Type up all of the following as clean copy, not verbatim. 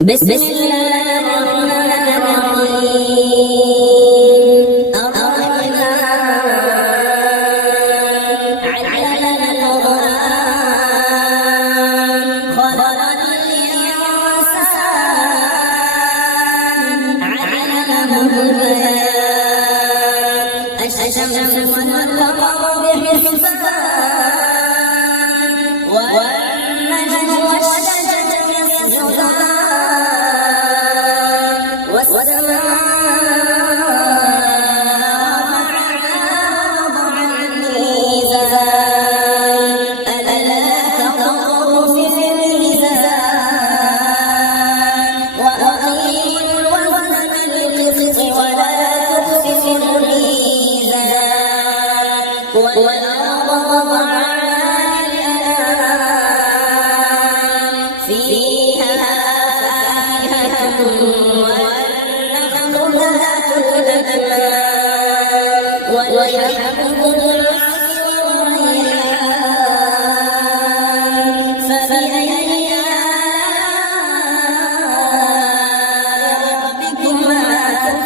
بسم الله الرحمن الرحيم. الرحمن علم القرآن خلق الإنسان علمه البيان الشمس والقمر بحسبان والنجم والشجر يسجدان والسماء رفعها ووضع الميزان ألا تطغوا في الميزان وأقيموا الوزن بالقسط ولا تخسفوا الميزان والأرض وضعها للأنام فيها فاكهة ويحب العصر والريحان فبأي آلاء ربكما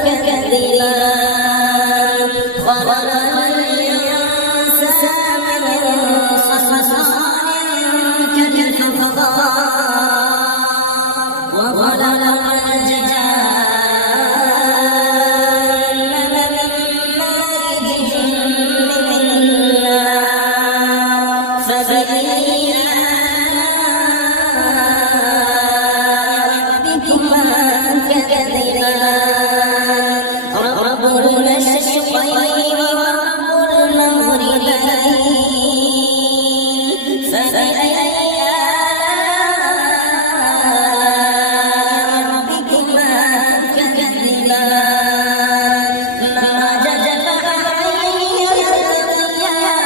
تكذبان خلق الإنسان من صلصال كالفخار وخلق رب المشرقين ورب المغربين فبأي آلاء ربكما تكذبان مرج البحرين يلتقيان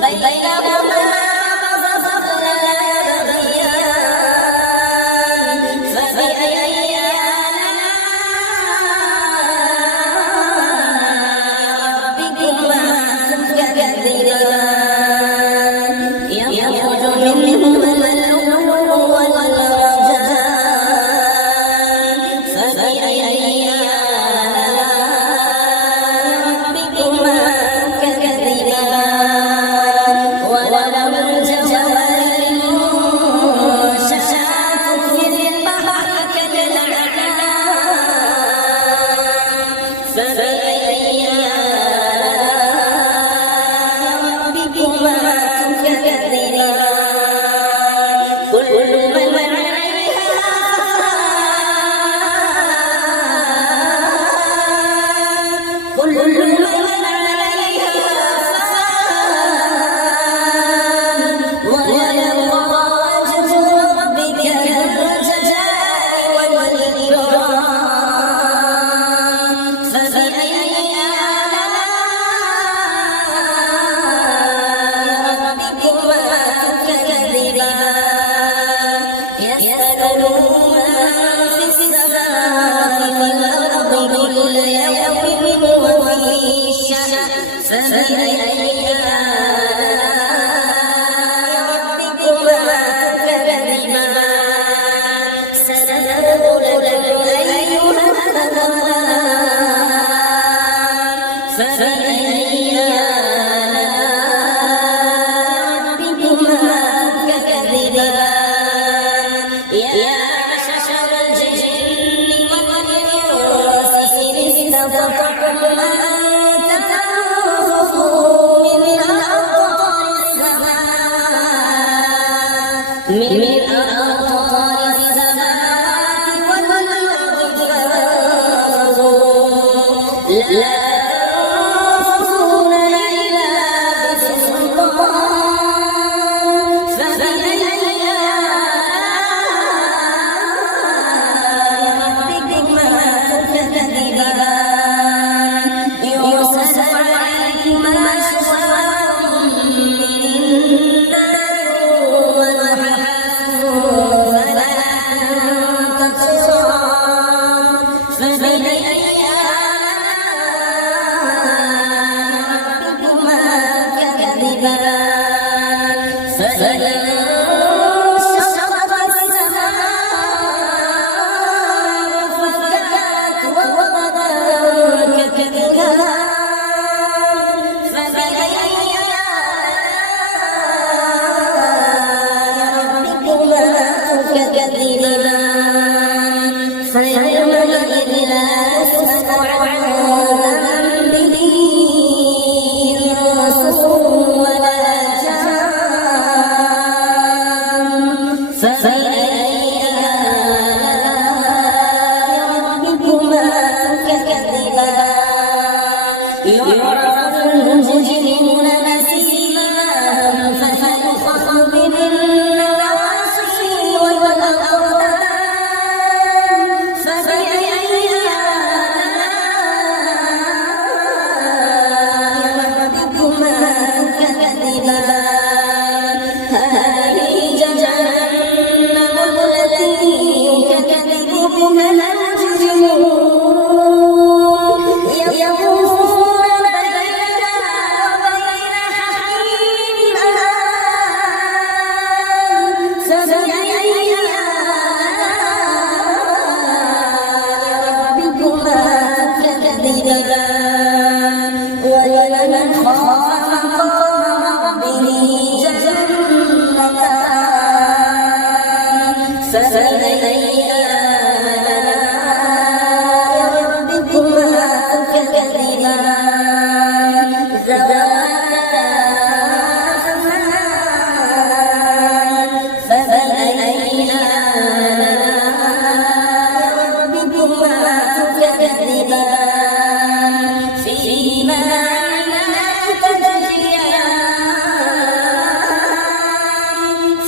بينهما برزخ لا يبغيان فبأي يخرج منهما اللؤلؤ والمرجان فبأي آلاء ربكما تكذبان وله الجوار المنشآت في البحر كالأعلام فبأي آلاء ربكما تكذبان كل من عليها فان ويبقى وجه ربك ذو الجلال والإكرام فبأي آلاء ربكما تكذبان يسأله من في السماء والأرض كل يوم هو في شأن فبأي آلاء ربكما تكذبان سنفرغ لكم أيها الثقلان فبأي آلاء ربكما تكذبان يا معشر الجن والإنس إن استطعتم أن تنفذوا من أقطار السماوات والأرض فانفذوا لا تنفذون إلا بسلطان فبأي آلاء ربكما تكذبان يرسل عليكما شواظ من نار ونحاس فلا تنتصران فبأي آلاء فبأي آلاء ربكما تكذبان يعرف المجرمون بسيماهم فيؤخذ بالنواصي والأقدام فبأي آلاء ربكما تكذبان هذه جهنم التي يكذب بها المجرمون يطوفون بينها وبين حميم آن فبأي آلاء ربكما تكذبان ولمن خاف مقام ربه جنتان فبأي آلاء ربكما تكذبان ذواتا أفنان فبأي آلاء ربكما تكذبان فيهما عينان تجريان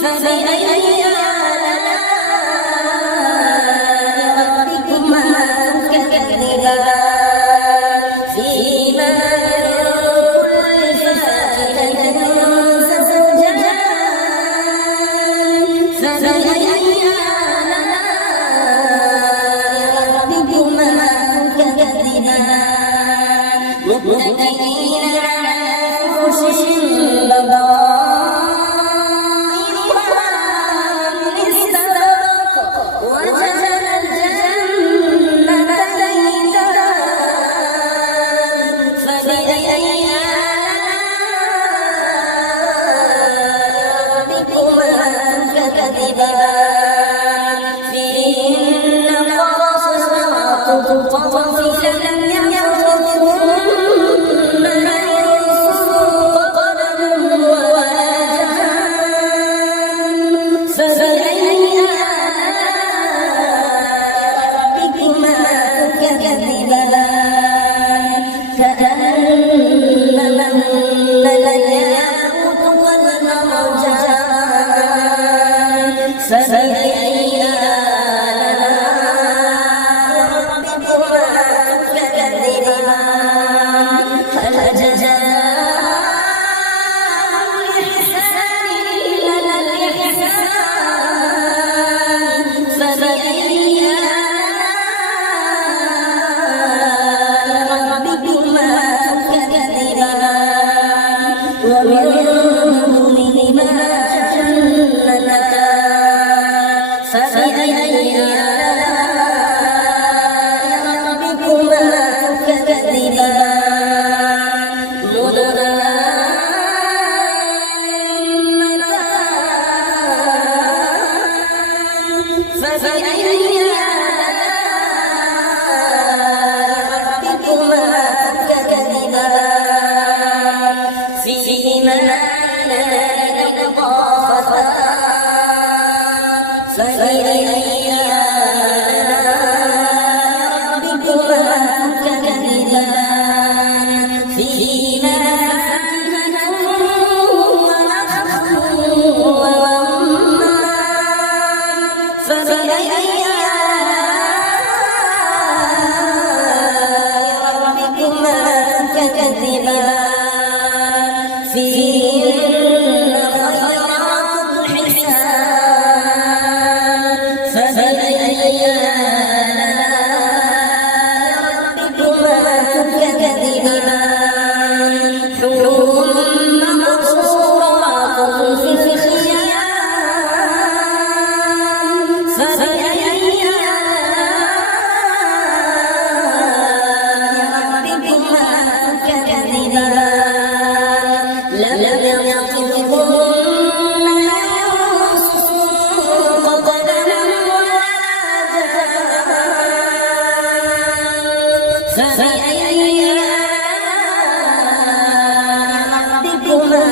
فبأي آلاء ربكما تكذبان فيهما من كل فاكهة زوجان فبأي آلاء ربكما تكذبان متكئين على فرش بطائنها من استبرق وجنى الجنتين دان فبأي آلاء ربكما تكذبان فيهن قاصرات الطرف لم يطمثهن إنس قبلهم ولا جان فبأي آلاء ربكما تكذبان كأنهن الياقوت والمرجان فبأي آلاء ربكما تكذبان هل جزاء الإحسان إلا الإحسان فبأي آلاء ربكما تكذبان ومن دونهما جنتان فبأي آلاء ربكما تكذبان مدهامتان فبأي آلاء ربكما تكذبان فيهما عينان نضاختان فبأي آلاء ربكما تكذبان فيهما فاكهة ونخل ورمان فبأي آلاء ربكما تكذبان فيهن خيرات حسان فبأي آلاء ربكما تكذبان حور مقصورات في الخيام فبأي آلاء ربكما تكذبان لم يطمثهن إنس قبلهم ولا جان فبأي آلاء ربكما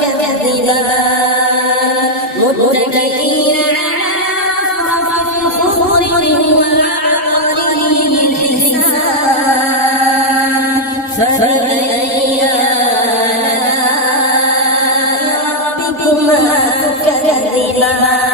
تكذبان متكئين ربكما تكذبان